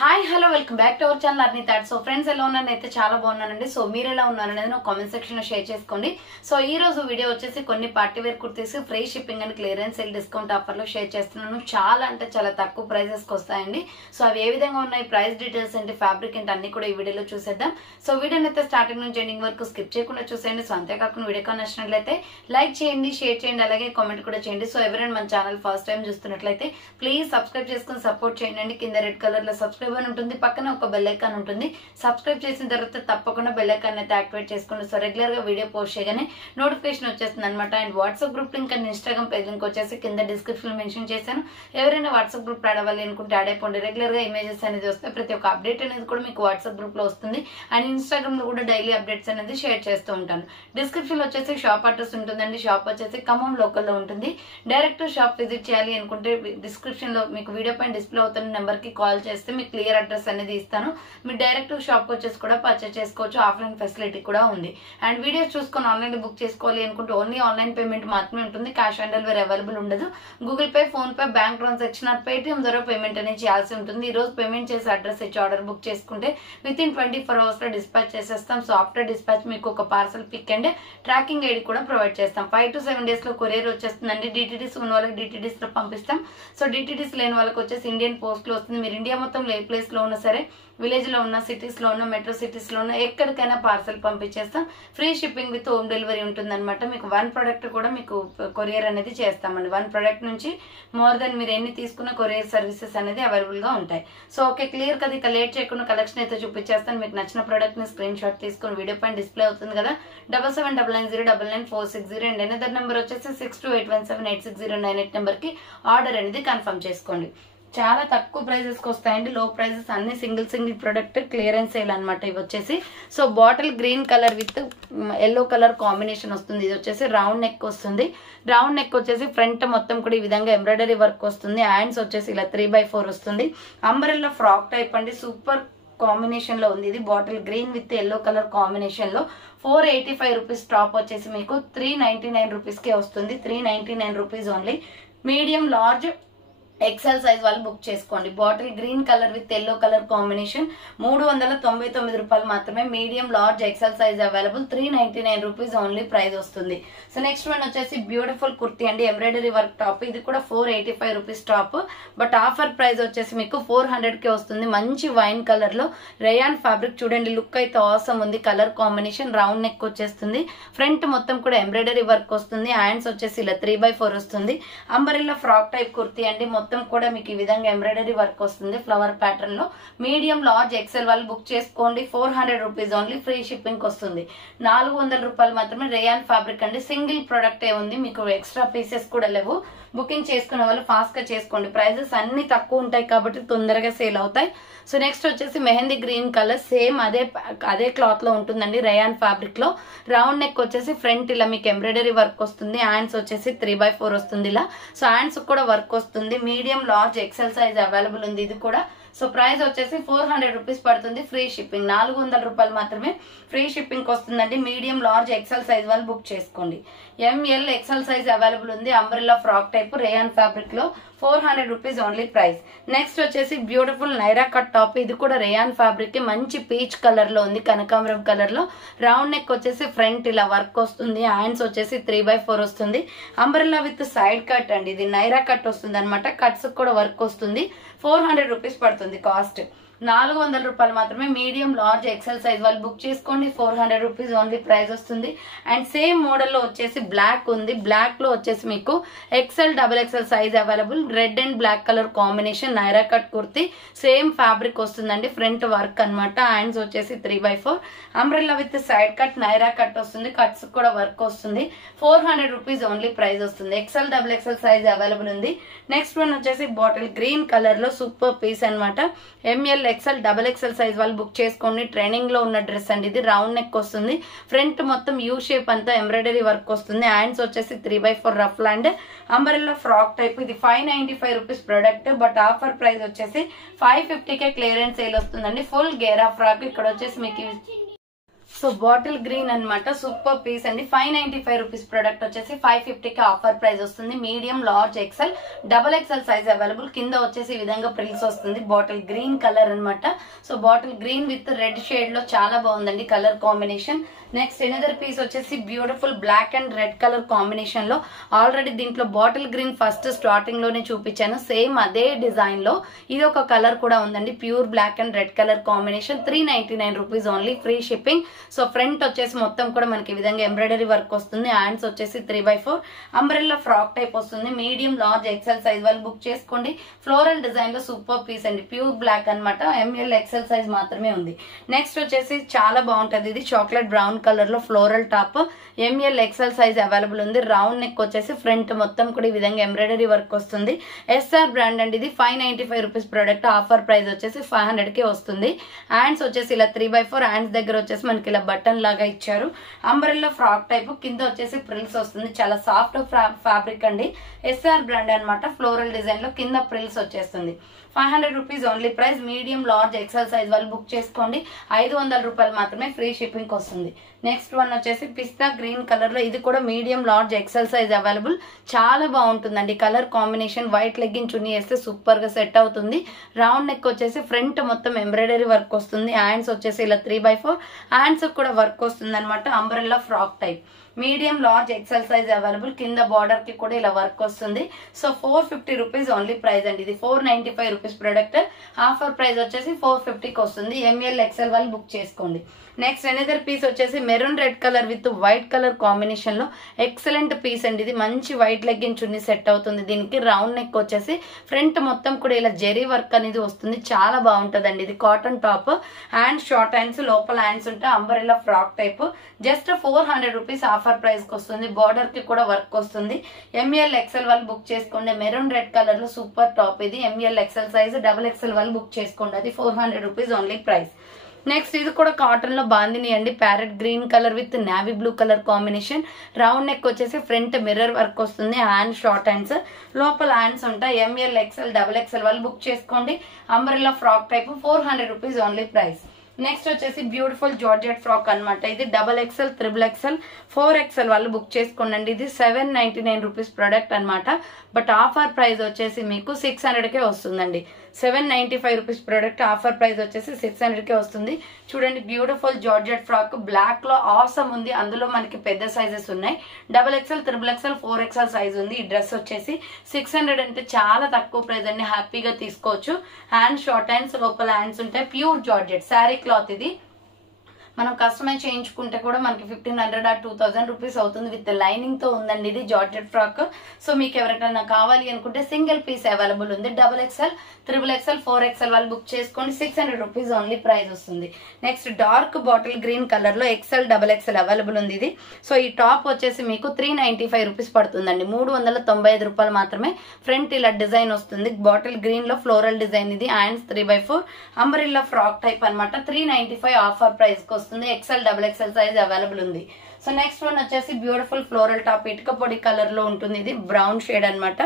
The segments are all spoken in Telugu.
Hi hello welcome back to our channel Arni thought. So friends ఎలా ఉన్నాను అయితే చాలా బాగున్నానండి. సో మీరు ఎలా ఉన్నారు అనేది నాకు కామెంట్ సెక్షన్ లో షేర్ చేసుకోండి. సో ఈ రోజు వీడియో వచ్చేసి కొన్ని party wear kurtis free shipping and clearance sale discount offer లో షేర్ చేస్తున్నాను. చాలా అంటే చాలా తక్కువ ప్రైజెస్ కి వస్తాయండి. సో అవి ఏ విధంగా ఉన్నాయి, ప్రైస్ డీటెయిల్స్ ఏంటి, ఫ్యాబ్రిక్ ఏంటి అన్ని కూడా ఈ వీడియోలో చూసేద్దాం. సో వీడియోని అయితే స్టార్టింగ్ నుంచి ఎండింగ్ వరకు స్కిప్ చేయకుండా చూసేయండి. సో అంతేకాకుండా వీడియో నచ్చినట్లయితే లైక్ చేయండి, షేర్ చేయండి, అలాగే కామెంట్ కూడా చేయండి. సో ఎవరైనా మన ఛానల్ ఫస్ట్ టైం చూస్తున్నట్లయితే ప్లీజ్ సబ్స్క్రైబ్ చేసుకుని సపోర్ట్ చేయండి. కింద రెడ్ కలర్ లో సబ్స్క్రైబ్ అని ఉంటుంది, పక్కన ఒక బెల్ ఐకాన్ ఉంటుంది. సబ్స్క్రైబ్ చేసిన తర్వాత తప్పకుండా బెల్ ఐకాన్ అయితే యాక్టివేట్ చేసుకోండి. సో రెగ్యులర్ గా వీడియో పోస్ట్ చేయగానే నోటిఫికేషన్ వచ్చేస్తుంది అనమాట. And WhatsApp group link and Instagram page link వచ్చేసి కింద డిస్క్రిప్షన్ లో మెన్షన్ చేశాను. ఎవరైనా వాట్సాప్ గ్రూప్ యాడ్ అవ్వాలి అనుకుంటే యాడ్ అయిపోండి. రెగ్యులర్ గా ఇమేజెస్ అనేది వస్తాయి, ప్రతి ఒక్క అప్డేట్ అనేది కూడా మీకు వాట్సాప్ గ్రూప్ లో వస్తుంది. అండ్ ఇన్స్టాగ్రామ్ లో కూడా డైలీ అప్డేట్స్ అనేది షేర్ చేస్తూ ఉంటాను. డిస్క్రిప్షన్ లో వచ్చేసి షాప్ అడ్రస్ ఉంటుందండి. షాప్ వచ్చేసి ఖమ్మం లోకల్ లో ఉంటుంది. డైరెక్ట్ షాప్ విజిట్ చేయాలి అనుకుంటే డిస్క్రిప్షన్ లో మీకు వీడియో పైన డిస్ప్లే అవుతున్న నెంబర్ కి కాల్ చేస్తే మీకు క్లియర్ అడ్రస్ అనేది ఇస్తాను. మీరు డైరెక్ట్ షాప్ వచ్చేసి కూడా పర్చేస్ చేసుకోవచ్చు. ఆఫ్లైన్ ఫెసిలిటీ కూడా ఉంది. అండ్ వీడియోస్ చూసుకొని ఆన్లైన్ బుక్ చేసుకోవాలి అనుకుంటే ఓన్లీ ఆన్లైన్ పేమెంట్ మాత్రమే ఉంటుంది. క్యాష్ ఆన్ డెలివరీ అవైలబుల్ ఉండదు. Google Pay, PhonePe, bank transaction or Paytm ద్వారా పేమెంట్ అనేది చేయాల్సి ఉంటుంది. ఈ రోజు పేమెంట్ చేసి అడ్రస్ ఇచ్చి ఆర్డర్ బుక్ చేసుకుంటే విత్ ఇన్ 24 hours లో డిస్పాచ్ చేసేస్తాం. సో ఆఫ్టర్ డిస్పాచ్ మీకు ఒక parcel pick and tracking ID కూడా ప్రొవైడ్ చేస్తాం. 5 to 7 days లో కొరియర్ వచ్చేస్తుందండి. డిటిడిస్ ఉన్న వాళ్ళకి డిటిడిస్ లో పంపిస్తాం. సో డిటిడిస్ లేని వాళ్ళకి వచ్చేసి ఇండియన్ పోస్ట్ లో వస్తుంది. మీరు ఇండియా మొత్తం ఏ ప్లేస్ లో ఉన్నా సరే, విలేజ్ లో ఉన్న, సిటీస్ లో ఉన్న, మెట్రో సిటీస్ లో ఉన్న ఎక్కడికైనా పార్సల్ పంపించేస్తాం. Free shipping with home delivery ఉంటుంది అనమాట. మీకు 1 ప్రోడక్ట్ కూడా మీకు కొరియర్ అనేది చేస్తామండి. 1 ప్రోడక్ట్ నుంచి మోర్ దెన్ మీరు ఎన్ని తీసుకున్న కొరియర్ సర్వీసెస్ అనేది అవైలబుల్ గా ఉంటాయి. సో ఓకే, క్లియర్ కదా. ఇక లేట్ చేయకుండా కలెక్షన్ అయితే చూపించేస్తాను. మీకు నచ్చిన ప్రోడక్ట్ ని స్క్రీన్ షాట్ తీసుకుని వీడియో పైన డిస్ప్లే అవుతుంది కదా, 7799099460 అండ్ ఎనదర్ నెంబర్ వచ్చేసి 6281786098 నెంబర్ కి ఆర్డర్ అనేది కన్ఫర్మ్ చేసుకోండి. చాలా తక్కువ ప్రైజెస్ కి వస్తాయండి. లో ప్రైజెస్ అన్ని సింగిల్ ప్రొడక్ట్ క్లియరెన్స్ సేల్ అనమాట. ఇవి వచ్చేసి so bottle green colour with yellow colour combination వస్తుంది. ఇది వచ్చేసి రౌండ్ నెక్ వస్తుంది. రౌండ్ నెక్ వచ్చేసి ఫ్రంట్ మొత్తం కూడా ఈ విధంగా ఎంబ్రాయిడరీ వర్క్ వస్తుంది. హ్యాండ్స్ వచ్చేసి ఇలా 3/4 వస్తుంది. అంబ్రెల్లా ఫ్రాక్ టైప్ అండి. సూపర్ కాంబినేషన్ లో ఉంది. ఇది bottle green with yellow colour combination లో 485 రూపీస్. టాప్ వచ్చేసి మీకు 399 రూపీస్ కే వస్తుంది. 399 rupees only. Medium, large, XL size వాళ్ళు బుక్ చేసుకోండి. Bottle green colour with yellow colour combination 399 రూపాయలు మాత్రమే. Medium, large, XL size available. 399 rupees only price వస్తుంది. సో నెక్స్ట్ వన్ వచ్చేసి బ్యూటిఫుల్ కుర్తీ అండి. Embroidery work top. ఇది కూడా 485 rupees top. But offer price వచ్చేసి మీకు 400 కే వస్తుంది. మంచి వైన్ కలర్ లో రేయాన్ ఫ్యాబ్రిక్. చూడండి లుక్ అయితే ఆసమ్ ఉంది. Colour combination. రౌండ్ నెక్ వచ్చేస్తుంది. ఫ్రంట్ మొత్తం కూడా ఎంబ్రాయిడరీ వర్క్ వస్తుంది. హ్యాండ్స్ వచ్చేసి ఇలా 3/4 వస్తుంది. అంబరెల్లా ఫ్రాక్ టైప్ కుర్తీ అండి. మొత్తం కూడా మీకు ఈ విధంగా ఎంబ్రాయిడరీ వర్క్ వస్తుంది ఫ్లవర్ ప్యాటర్న్ లో. మీడియం, లార్జ్, ఎక్సెల్ వాళ్ళు బుక్ చేసుకోండి. 400 రూపీస్ ఓన్లీ. ఫ్రీ షిప్పింగ్ వస్తుంది. 400 రూపాయలు మాత్రమే. రేయాన్ ఫ్యాబ్రిక్ అండి. సింగిల్ ప్రొడక్ట్ ఏ ఉంది, మీకు ఎక్స్ట్రా పీసెస్ కూడా లేవు. బుకింగ్ చేసుకునే వాళ్ళు ఫాస్ట్ గా చేసుకోండి. ప్రైజెస్ అన్ని తక్కువ ఉంటాయి కాబట్టి తొందరగా సేల్ అవుతాయి. సో నెక్స్ట్ వచ్చేసి మెహందీ గ్రీన్ కలర్. సేమ్ అదే క్లాత్ లో ఉంటుందండి. రేయాన్ ఫ్యాబ్రిక్ లో రౌండ్ నెక్ వచ్చేసి ఫ్రంట్ ఇలా మీకు ఎంబ్రాయిడరీ వర్క్ వస్తుంది. హ్యాండ్స్ వచ్చేసి 3/4 వస్తుంది ఇలా. సో హ్యాండ్స్ కూడా వర్క్ వస్తుంది. Medium, large, XL size available ఉంది. ఇది కూడా సో ప్రైస్ వచ్చేసి 400 రూపీస్ పడుతుంది. ఫ్రీ షిప్పింగ్ 400 రూపాయలు మాత్రమే ఫ్రీ షిప్పింగ్ వస్తుందండి. మీడియం, లార్జ్, ఎక్సెల్ సైజ్ వాళ్ళు బుక్ చేసుకోండి. ఎంఎల్, ఎక్సెల్ సైజ్ అవైలబుల్ ఉంది. Umbrella frock type rayon fabric లో 400 రూపీస్ ఓన్లీ ప్రైస్. నెక్స్ట్ వచ్చేసి బ్యూటిఫుల్ నైరా కట్ టాప్. ఇది కూడా రేయాన్ ఫ్యాబ్రిక్. మంచి పీచ్ కలర్ లో ఉంది, కనకాంబరం కలర్ లో. రౌండ్ నెక్ వచ్చేసి ఫ్రంట్ ఇలా వర్క్ వస్తుంది. హ్యాండ్స్ వచ్చేసి 3/4 వస్తుంది. అంబ్రెల్లా విత్ సైడ్ కట్ అండి. ఇది నైరా కట్ వస్తుంది అనమాట. కట్స్ కూడా వర్క్ వస్తుంది. 400 రూపీస్ పడుతుంది కాస్ట్. 400 రూపాయలు మాత్రమే. మీడియం, లార్జ్, ఎక్సెల్ సైజ్ వాళ్ళు బుక్ చేసుకోండి. 400 రూపీస్ ఓన్లీ ప్రైస్ వస్తుంది. అండ్ సేమ్ మోడల్ లో వచ్చేసి బ్లాక్ ఉంది. బ్లాక్ లో వచ్చేసి మీకు XL, XXL size available. Red and black colour combination Naira cut kurti. Same fabric వస్తుందండి. ఫ్రంట్ వర్క్ అనమాట. హ్యాండ్స్ వచ్చేసి 3/4. Umbrella with side cut Naira cut వస్తుంది. కట్స్ కూడా వర్క్ వస్తుంది. 400 రూపీస్ ఓన్లీ ప్రైస్ వస్తుంది. ఎక్సెల్, XXL సైజ్ అవైలబుల్ ఉంది. నెక్స్ట్ వన్ వచ్చేసి బాటిల్ గ్రీన్ కలర్ లో సూపర్ పీస్ అనమాట. ఎంఎల్, ఎక్సెల్, XXL సైజ్ వాళ్ళు బుక్ చేసుకోండి. ట్రైనింగ్ లో ఉన్న డ్రెస్ అండి. ఇది రౌండ్ నెక్ వస్తుంది. ఫ్రంట్ మొత్తం యూ షేప్ అంతా ఎంబ్రాయిడరీ వర్క్ వస్తుంది. హ్యాండ్స్ వచ్చేసి 3/4 ruff and umbrella frock type. ఇది 595 rupees product. But offer price వచ్చేసి 550 కే క్లియరెన్స్ సేల్ వస్తుందండి. Full ghera frock. ఇక్కడ వచ్చేసి మీకు సో బాటిల్ గ్రీన్ అన్నమాట, సూపర్ పీస్ అండి. 595 రూపీస్ ప్రొడక్ట్ వచ్చేసి 550కి ఆఫర్ ప్రైస్ వస్తుంది. Medium, large, XL, double XL size available. కింద వచ్చేసి ఈ విధంగా ప్రిల్స్ వస్తుంది. బాటిల్ గ్రీన్ కలర్ అన్నమాట. So bottle green with red shade లో చాలా బాగుందండి colour combination. Next another piece వచ్చేసి beautiful black and red colour combination లో. ఆల్రెడీ దీంట్లో బాటిల్ గ్రీన్ ఫస్ట్ స్టార్టింగ్ లోనే చూపించాను, సేమ్ అదే డిజైన్ లో ఇది ఒక కలర్ కూడా ఉందండి. Pure black and red colour combination. 399 rupees only, free shipping. So front వచ్చేసి మొత్తం కూడా మనకి ఈ విధంగా ఎంబ్రాయిడరీ వర్క్ వస్తుంది. హ్యాండ్స్ వచ్చేసి 3/4 అంబ్రెల్లా ఫ్రాక్ టైప్ వస్తుంది. మీడియం, లార్జ్, ఎక్సెల్ సైజ్ వాళ్ళు బుక్ చేసుకోండి. ఫ్లోరల్ డిజైన్ లో సూపర్ పీస్ అండి. ప్యూర్ బ్లాక్ అన్నమాట. ఎంఎల్, ఎక్సెల్ సైజ్ మాత్రమే ఉంది. నెక్స్ట్ వచ్చేసి చాలా బాగుంటది, ఇది చాక్లెట్ బ్రౌన్ కలర్ లో floral top. M L, XL size available ఉంది. రౌండ్ నెక్ వచ్చేసి ఫ్రంట్ మొత్తం కూడా ఈ విధంగా ఎంబ్రాయిడరీ వర్క్ వస్తుంది. ఎస్ఆర్ బ్రాండ్ అండి ఇది. 595 రూపీస్ ప్రొడక్ట్. ఆఫర్ ప్రైస్ వచ్చేసి 500కే వస్తుంది. హ్యాండ్స్ వచ్చేసి ఇలా 3/4. హ్యాండ్స్ దగ్గర వచ్చేసి మనకి ఇలా బటన్ లాగా ఇచ్చారు. Umbrella frock type. కింద వచ్చేసి ప్రిల్స్ వస్తుంది. చాలా సాఫ్ట్ ఫ్యాబ్రిక్ అండి. ఎస్ఆర్ బ్రాండ్ అన్నమాట. ఫ్లోరల్ డిజైన్ లో కింద ప్రిల్స్ వచ్చేస్తుంది. 500 rupees only price. Medium, large, XL size వాళ్ళు బుక్ చేసుకోండి. 500 రూపాయలు మాత్రమే, ఫ్రీ షిప్పింగ్ వస్తుంది. నెక్స్ట్ వన్ వచ్చేసి పిస్తా గ్రీన్ కలర్ లో. ఇది కూడా medium, large, XL size available. చాలా బాగుంటుందండి colour combination. White legging chunni వేస్తే సూపర్ గా సెట్ అవుతుంది. రౌండ్ నెక్ వచ్చేసి ఫ్రంట్ మొత్తం ఎంబ్రాయిడరీ వర్క్ వస్తుంది. హ్యాండ్స్ వచ్చేసి ఇలా 3/4. హ్యాండ్స్ కూడా వర్క్ వస్తుంది అనమాట. Umbrella frock type. Medium, large, XL size available. కింద బార్డర్ కి కూడా ఇలా వర్క్ వస్తుంది. సో 450 రూపీస్ ఓన్లీ ప్రైస్ అండి. ఇది 495 రూపీస్ ప్రొడక్ట్. ఆఫర్ ప్రైస్ వచ్చేసి 450కి వస్తుంది. ఎంఎల్, ఎక్సెల్ వాళ్ళు బుక్ చేసుకోండి. నెక్స్ట్ ఎనదర్ పీస్ వచ్చేసి maroon red colour with white colour combination లో ఎక్సలెంట్ పీస్ అండి. ఇది మంచి వైట్ లెగ్గిన్ చున్నీ సెట్ అవుతుంది. దీనికి రౌండ్ నెక్ వచ్చేసి ఫ్రంట్ మొత్తం కూడా ఇలా జెరీ వర్క్ అనేది వస్తుంది. చాలా బాగుంటదండి. ఇది cotton top. Hands short hands, లోపల హ్యాండ్స్ ఉంటాయి. Umbrella frock type. Just 400 rupees offer price కి వస్తుంది. బార్డర్ కి కూడా వర్క్ వస్తుంది. ఎంఎల్, ఎక్సెల్ వాళ్ళు బుక్ చేసుకోండి. మెరూన్ రెడ్ కలర్ లో సూపర్ టాప్ ఇది. M L, XL size, double XL వాళ్ళు బుక్ చేసుకోండి. అది 400 రూపీస్ ఓన్లీ ప్రైస్. నెక్స్ట్ ఇది కూడా కాటన్ లో బాందిని అండి. Parrot green colour with navy blue colour combination. Round neck వచ్చేసి ఫ్రంట్ మిర్రర్ వర్క్ వస్తుంది. హ్యాండ్ షార్ట్ హ్యాండ్స్, లోపల హ్యాండ్స్ ఉంటాయి. ఎంఎల్, ఎక్సెల్, డబుల్ ఎక్సెల్ వాళ్ళు బుక్ చేసుకోండి. Umbrella frock type. 400 rupees only price. Next వచ్చేసి బ్యూటిఫుల్ జార్జెట్ ఫ్రాక్ అన్నమాట. ఇది double XL, triple XL, 4XL వాళ్ళు బుక్ చేసుకోండి. ఇది 799 రూపీస్ ప్రొడక్ట్ అన్నమాట. బట్ ఆఫర్ ప్రైస్ వచ్చేసి మీకు 600కే వస్తుందండి. 795 రూపీస్ ప్రొడక్ట్. ఆఫర్ ప్రైస్ వచ్చేసి 600కే వస్తుంది. చూడండి బ్యూటిఫుల్ జార్జెట్ ఫ్రాక్. బ్లాక్ లో ఆసమ్ ఉంది. అందులో మనకి పెద్ద సైజెస్ ఉన్నాయి. Double XL, triple XL, 4XL size ఉంది. ఈ డ్రెస్ వచ్చేసి 600 అంటే చాలా తక్కువ ప్రైస్ అండి. హ్యాపీగా తీసుకోవచ్చు. హ్యాండ్ షార్ట్ హ్యాండ్స్, లోపల హ్యాండ్స్ ఉంటాయి. ప్యూర్ జార్జెట్ శారీ క్లాత్ ఇది. మనం కస్టమైజ్ చేయించుకుంటే కూడా మనకి 1500 or 2000 రూపీస్ అవుతుంది. విత్ లైనింగ్ తో ఉందండి ఇది జార్జెట్ ఫ్రాక్. సో మీకు ఎవరికైనా కావాలి అనుకుంటే సింగిల్ పీస్ అవైలబుల్ ఉంది. Double XL, triple XL, 4XL వాళ్ళు బుక్ చేసుకోండి. 600 రూపీస్ ఓన్లీ ప్రైస్ వస్తుంది. Next dark bottle green colour లో ఎక్సెల్, డబుల్ ఎక్సెల్ అవైలబుల్ ఉంది ఇది. సో ఈ టాప్ వచ్చేసి మీకు 395 రూపీస్ పడుతుందండి. 395 రూపాయలు మాత్రమే. ఫ్రంట్ ఇలా డిజైన్ వస్తుంది. బాటిల్ గ్రీన్ లో ఫ్లోరల్ డిజైన్ ఇది. హ్యాండ్స్ 3/4. అంబ్రెల్లా ఫ్రాక్ టైప్ అనమాట. 395 ఆఫర్ ప్రైస్ కి వస్తుంది. XL, double XL size available ఉంది. సో నెక్స్ట్ వన్ వచ్చేసి బ్యూటిఫుల్ ఫ్లోరల్ టాప్. ఇటుక పొడి కలర్ లో ఉంటుంది. ఇది బ్రౌన్ షేడ్ అన్నమాట.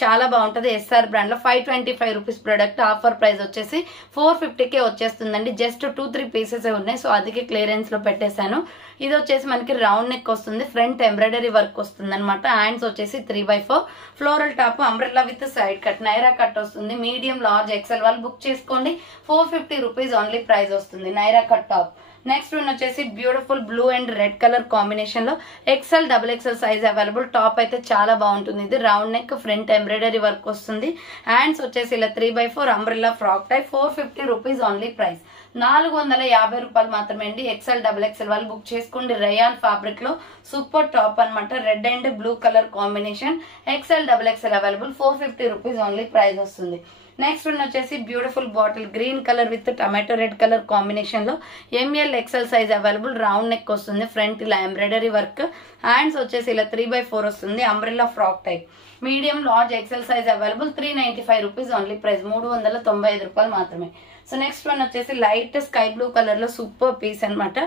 చాలా బాగుంటది. ఎస్ఆర్ బ్రాండ్ లో 525 రూపీస్ ప్రొడక్ట్. ఆఫర్ ప్రైస్ వచ్చేసి 450కే వచ్చేస్తుందండి. జస్ట్ 2-3 పీసెస్ ఉన్నాయి. సో అందుకే క్లియరెన్స్ లో పెట్టేశాను. ఇది వచ్చేసి మనకి రౌండ్ నెక్ వస్తుంది. ఫ్రంట్ ఎంబ్రాయిడరీ వర్క్ వస్తుంది అనమాట. హ్యాండ్స్ వచ్చేసి 3/4. Floral top. Umbrella with side cut, Naira cut వస్తుంది. మీడియం, లార్జ్, ఎక్సెల్ వాళ్ళు బుక్ చేసుకోండి. 450 రూపీస్ ఓన్లీ ప్రైస్ వస్తుంది. Naira cut top. Next one వచ్చేసి beautiful blue and red colour combination లో XL, double XL size available. Top అయితే చాలా బాగుంటుంది. ఇది round neck, front embroidery work వస్తుంది. హ్యాండ్స్ వచ్చేసి ఇలా 3/4. Umbrella frock type. 450 rupees only price. 450 రూపాయలు మాత్రమే అండి. ఎక్సెల్, డబుల్ ఎక్సెల్ వాళ్ళు బుక్ చేసుకోండి. రయాన్ ఫ్యాబ్రిక్ లో సూపర్ టాప్ అన్నమాట. Red and blue colour combination. XL, double XL available. 450 rupees only price వస్తుంది. నెక్స్ట్ వన్ వచ్చేసి beautiful bottle green colour with tomato red colour combination లో ML, XL size available. Round neck వస్తుంది. ఫ్రంట్ ఇలా ఎంబ్రాయిడరీ వర్క్. హ్యాండ్స్ వచ్చేసి ఇలా 3/4 వస్తుంది. Umbrella frock type. Medium, large, XL size available. 395 rupees only price. 395 రూపాయలు మాత్రమే. సో నెక్స్ట్ వన్ వచ్చేసి లైట్ స్కై బ్లూ కలర్ లో సూపర్ పీస్ అనమాట.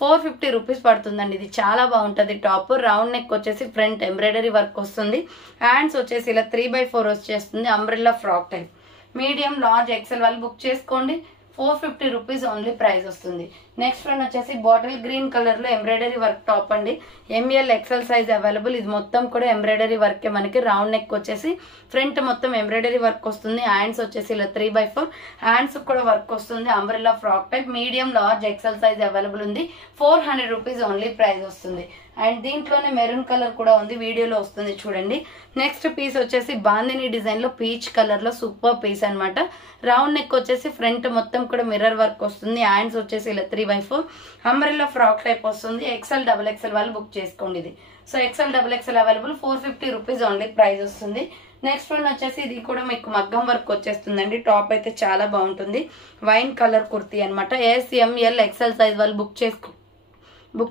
450 రూపీస్ పడుతుందండి. ఇది చాలా బాగుంటది టాప్. రౌండ్ నెక్ వచ్చేసి ఫ్రంట్ ఎంబ్రాయిడరీ వర్క్ వస్తుంది. హ్యాండ్స్ వచ్చేసి ఇలా 3/4 వచ్చేస్తుంది. Umbrella frock type. Medium, large, XL వాళ్ళు బుక్ చేసుకోండి. 450 రూపీస్ ఓన్లీ ప్రైస్ వస్తుంది. నెక్స్ట్ వన్ వచ్చేసి బాటిల్ గ్రీన్ కలర్ లో ఎంబ్రాయిడరీ వర్క్ టాప్ అండి. M L XL size available. ఇది మొత్తం కూడా ఎంబ్రాయిడరీ వర్క్. మనకి రౌండ్ నెక్ వచ్చేసి ఫ్రంట్ మొత్తం ఎంబ్రాయిడరీ వర్క్ వస్తుంది. హ్యాండ్స్ వచ్చేసి ఇలా 3/4 హ్యాండ్స్ కూడా వర్క్ వస్తుంది. Umbrella frock type medium large XL size available ఉంది. 400 రూపీస్ ఓన్లీ ప్రైస్ వస్తుంది. అండ్ దీంట్లోనే మెరూన్ కలర్ కూడా ఉంది, వీడియోలో వస్తుంది చూడండి. నెక్స్ట్ పీస్ వచ్చేసి బాందిని డిజైన్ లో పీచ్ కలర్ లో సూపర్ పీస్ అనమాట. రౌండ్ నెక్ వచ్చేసి ఫ్రంట్ మొత్తం కూడా మిర్రర్ వర్క్ వస్తుంది. హ్యాండ్స్ వచ్చేసి ఇలా 3/4 అంబ్రెల్లా ఫ్రాక్ టైప్ వస్తుంది. XL XXL వాళ్ళు బుక్ చేసుకోండి ఇది. So XL XXL available. 450 rupees only price వస్తుంది. నెక్స్ట్ వన్ వచ్చేసి ఇది కూడా మీకు మగ్గం వర్క్ వచ్చేస్తుందండి. టాప్ అయితే చాలా బాగుంటుంది. వైన్ కలర్ కుర్తీ అనమాట. SML XL సైజ్ వాళ్ళు బుక్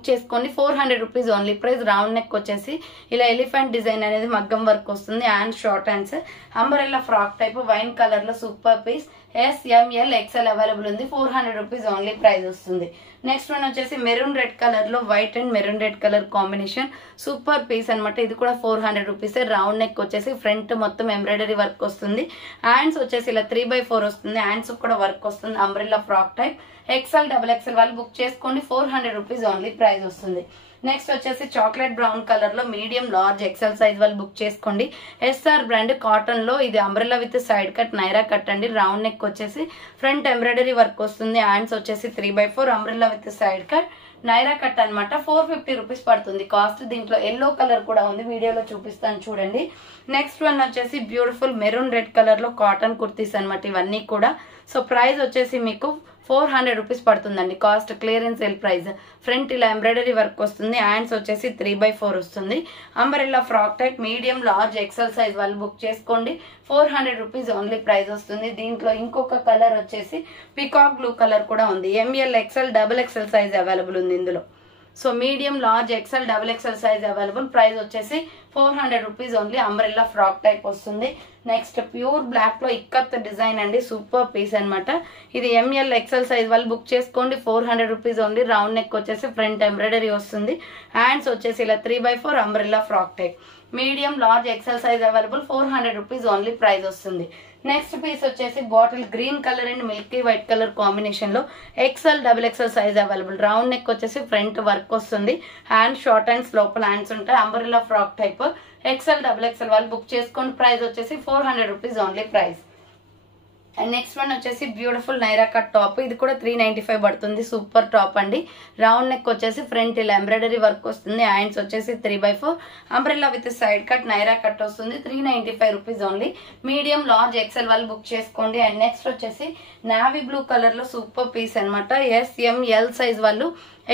చేసుకోండి. 400 rupees only price. Round neck వచ్చేసి ఇలా ఎలిఫెంట్ డిజైన్ అనేది మగ్గం వర్క్ వస్తుంది. Hands short hands umbrella frock type wine colour లో super piece. SML XL available ఉంది. 400 రూపీస్ ఓన్లీ ప్రైస్ వస్తుంది. నెక్స్ట్ వన్ వచ్చేసి మెరూన్ రెడ్ కలర్ లో white and maroon red colour combination super piece అనమాట. ఇది కూడా 400 రూపీస్. రౌండ్ నెక్ వచ్చేసి ఫ్రంట్ మొత్తం ఎంబ్రాయిడరీ వర్క్ వస్తుంది. హ్యాండ్స్ వచ్చేసి ఇలా 3/4 వస్తుంది. హ్యాండ్స్ కూడా వర్క్ వస్తుంది. Umbrella frock type. XL XXL వాళ్ళు బుక్ చేసుకోండి. 400 రూపీస్ ఓన్లీ ప్రైస్ వస్తుంది. నెక్స్ట్ వచ్చేసి చాక్లెట్ బ్రౌన్ కలర్ లో మీడియం లార్జ్ XL సైజ్ వాళ్ళు బుక్ చేసుకోండి. SR బ్రాండ్ కాటన్ లో ఇది umbrella with side cut Naira cut అండి. రౌండ్ నెక్ వచ్చేసి ఫ్రంట్ ఎంబ్రాయిడరీ వర్క్ వస్తుంది. హ్యాండ్స్ వచ్చేసి 3/4 umbrella with side cut Naira cut అనమాట. 450 రూపీస్ పడుతుంది కాస్ట్. దీంట్లో ఎల్లో కలర్ కూడా ఉంది, వీడియోలో చూపిస్తాను చూడండి. నెక్స్ట్ వన్ వచ్చేసి బ్యూటిఫుల్ మెరూన్ రెడ్ కలర్ లో కాటన్ కుర్తీస్ అనమాట ఇవన్నీ కూడా. సో ప్రైస్ వచ్చేసి మీకు 400 రూపీస్ పడుతుందండి cost. Clearance sale price. Front ఇలా ఎంబ్రాయిడరీ వర్క్ వస్తుంది. హ్యాండ్స్ వచ్చేసి 3/4 వస్తుంది. Umbrella frock type medium large XL size వాళ్ళు బుక్ చేసుకోండి. 400 రూపీస్ ఓన్లీ ప్రైస్ వస్తుంది. దీంట్లో ఇంకొక కలర్ వచ్చేసి పికాక్ బ్లూ కలర్ కూడా ఉంది. ML XL XXL size available ఉంది ఇందులో. So medium large XL XXL size available. Price వచ్చేసి 400 rupees only. Umbrella frock type వస్తుంది. నెక్స్ట్ ప్యూర్ బ్లాక్ లో ఇక్కత్ డిజైన్ అండి. సూపర్ పీస్ అనమాట. ఇది ML XL సైజ్ వాళ్ళు బుక్ చేసుకోండి. 400 రూపీస్ ఓన్లీ. రౌండ్ నెక్ వచ్చేసి ఫ్రంట్ ఎంబ్రాయిడరీ వస్తుంది. హ్యాండ్స్ వచ్చేసి ఇలా 3/4 umbrella frock type medium large XL size available. 400 rupees only price వస్తుంది. నెక్స్ట్ పీస్ వచ్చేసి bottle green colour and Milky white colour combination లో XL XXL size available. Round neck వచ్చేసి ఫ్రంట్ వర్క్ వస్తుంది. హ్యాండ్ షార్ట్ హ్యాండ్స్ లోపల హ్యాండ్స్ ఉంటాయి. Umbrella frock type. XL XXL వాళ్ళు బుక్ చేసుకోండి. ప్రైస్ వచ్చేసి 400 rupees only price. And next one వచ్చేసి బ్యూటిఫుల్ నైరా కట్ టాప్. ఇది కూడా 395 పడుతుంది. సూపర్ టాప్ అండి. రౌండ్ నెక్ వచ్చేసి ఫ్రంట్ ఇలా ఎంబ్రాయిడరీ వర్క్ వస్తుంది. హ్యాండ్స్ వచ్చేసి 3/4 umbrella with side cut Naira cut వస్తుంది. 395 rupees only. Medium large XL వాళ్ళు బుక్ చేసుకోండి. అండ్ నెక్స్ట్ వచ్చేసి నావీ బ్లూ కలర్ లో సూపర్ పీస్ అనమాట. SML సైజ్ వాళ్ళు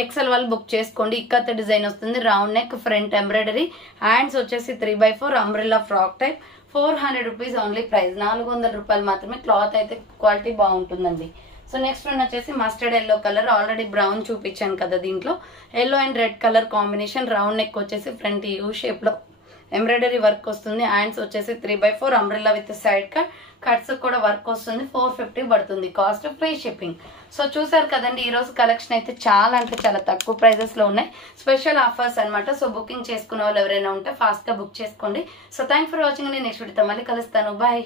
XL వాళ్ళు బుక్ చేసుకోండి. ఇక్కత్ డిజైన్ వస్తుంది. Round neck front embroidery hands వచ్చేసి 3/4 umbrella frock type. 400 rupees only price. 400 రూపాయలు మాత్రమే. క్లాత్ అయితే క్వాలిటీ బాగుంటుందండి. సో నెక్స్ట్ వన్ వచ్చేసి mustard yellow colour. Already brown చూపించాను కదా. దీంట్లో yellow and red colour combination. Round neck వచ్చేసి ఫ్రంట్ యూ షేప్ లో ఎంబ్రాయిడరీ వర్క్ వస్తుంది. హ్యాండ్స్ వచ్చేసి 3/4 umbrella with side cut cuts కూడా వర్క్ వస్తుంది. 450 పడుతుంది కాస్ట్. Free shipping. సో చూసారు కదండి, ఈ రోజు కలెక్షన్ అయితే చాలా అంటే చాలా తక్కువ ప్రైజెస్ లో ఉన్నాయి. స్పెషల్ ఆఫర్స్ అనమాట. సో బుకింగ్ చేసుకునే వాళ్ళు ఎవరైనా ఉంటే ఫాస్ట్ గా బుక్ చేసుకోండి. So thanks for watching. నేను నెక్స్ట్ వీడియోతో మళ్ళీ కలుస్తాను. బాయ్.